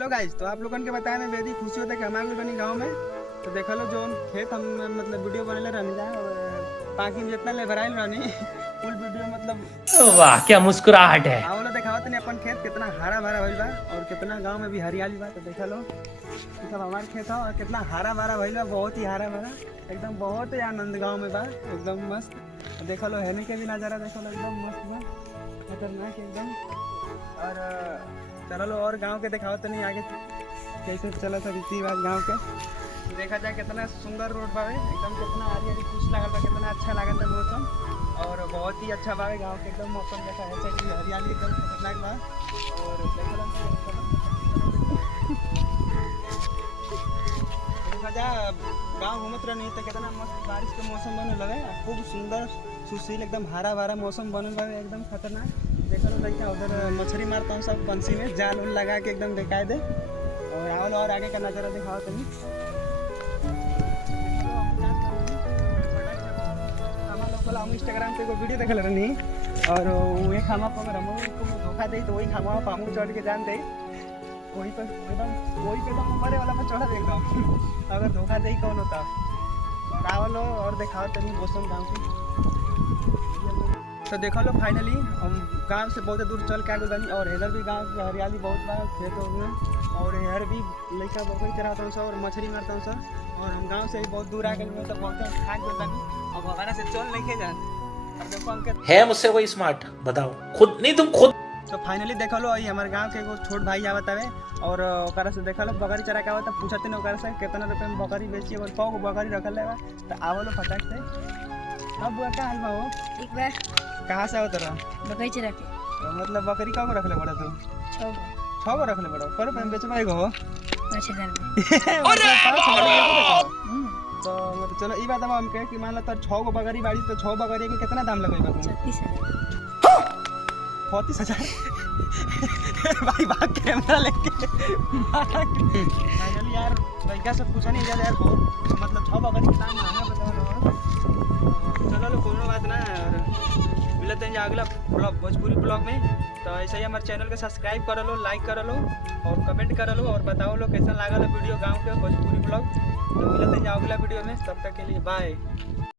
Hello guys, तो आप लोगन के बताए में बेदी खुशी होता है कि हम आगे बनी गांव में। तो देखा लो जो खेत हम मतलब वीडियो बनेले रहनी जाए और पाकि में जितना ले भराइल रहनी फुल वीडियो मतलब वाह क्या मुस्कुराहट है। आवलो देखावत नहीं अपन खेत कितना हरा भरा भइल बा और कितना गांव में भी हरियाली बा। तो देखा लो ये सब हमार खेत है और कितना हरा भरा भइल बा, बहुत ही हरा भरा, एकदम बहुत ही आनंद गाँव में बा, एकदम मस्त। देखा लो हेने के भी नज़ारा देखा लो एकदम मस्त बा, खतरनाक एकदम। और चलो और गांव के दिखाओ तो नहीं आगे कैसे चला था रीति रिवाज गाँव के। देखा जाए कितना सुंदर रोड बावे, एकदम कितना हरियाली खुश लागल बा, कितना अच्छा लागल था मौसम और बहुत ही अच्छा बावे गांव के एकदम मौसम देखा है कि हरियाली एकदम खतरनाक बा। और देखा जा गाँव घूमत रही तो कितना मस्त बारिश के मौसम बने लगे, खूब सुंदर सुशील एकदम हरा भरा मौसम बनल बावे, एकदम खतरनाक। देखो लड़का उधर मछली मारता हूँ सब बंसी में जाल उल लगा के एकदम दिखाई दे। और आवल और आगे का नज़ारा दिखाओ तनी। हम इंस्टाग्राम पे वीडियो देख रही और वही खामा पर हम धोखा दे तो वही खामा पामू चढ़ के जान दे वही पे एकदम ऊपर वाला पे चढ़ा देगा अगर धोखा दे कौन होता। आवल और दिखाओ तनी मौसम गाँव के। तो देखो लो फाइनली हम गांव से बहुत दूर चल के आगे बनी और इधर भी गांव की हरियाली बहुत बा खेतों में और इधर भी लड़का बकरी चराता हूँ और मछली मारता हूँ और हम गांव से भी बहुत दूर आ गए तो बहुत खाक गए बनी अब हमारा से चल नहीं के जा। अब देखो हमके है मुझसे कोई स्मार्ट बताओ, खुद नहीं तुम खुद। तो फाइनली देखो लो हमारे गांव के एगो छोट भाई आवत हवे और ओकरा से देखा लो बकरी चरा के आवत पूछते न ओकरा से कितना रुपये में बकरी बेची और 100 बकरी रखल है। तो आवलो फटाक से। अब बुआ का हाल बा हो? ठीक बा। कहाँ से आवत रहा? बकरी चरा के। तो मतलब बकरी का रखले बड़ा तू? 6 गो रखले बड़ा पर पे बेचबा एगो हो 5000 तो मतलब चलो ई बात हम कहे कि मान लो तो 6 गो बकरी बाड़ी तो 6 बकरी के कितना दाम लगेगा तू? 35000 भाई भाग कैमरा लेके फाइनली यार लड़का से पूछा नहीं यार बहुत मतलब 6 बकरी के दाम महंगा बता रहा। चलो लो कोनो बात ना और मिलते हैं अगला ब्लॉग भोजपुरी ब्लॉग में। तो ऐसे ही हमारे चैनल को सब्सक्राइब कर लो, लाइक कर लो और कमेंट कर लो और बताओ लो कैसा लगा वीडियो गांव के भोजपुरी ब्लॉग। तो मिलते हैं अगला वीडियो में, तब तक के लिए बाय।